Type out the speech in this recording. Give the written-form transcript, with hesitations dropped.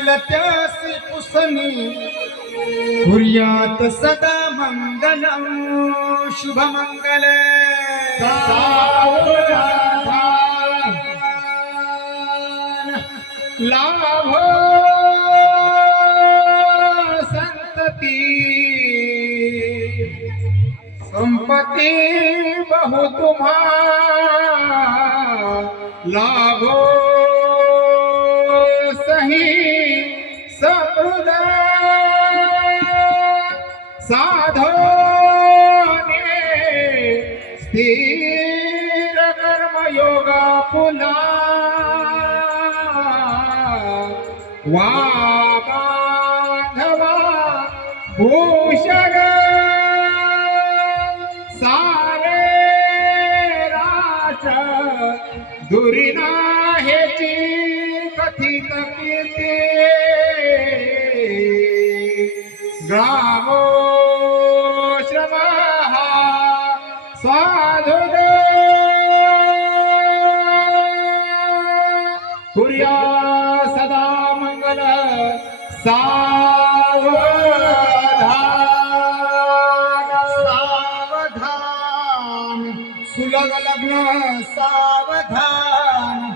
जाईल त्यासी पुसनी कुर्यात सदा मंगलम शुभमंगल लाभ संतती संपत्ति बहु तुम्हा लाभो सही समृद्ध साधोने स्थिर कर्म योगा पुला वा बांधवा भूषण सारे राज दुरिना हेची कथित कीर्ती ग्रामो श्रम साधुद कुर्या सदा मंगल सावधान सुलग लग्न सावधान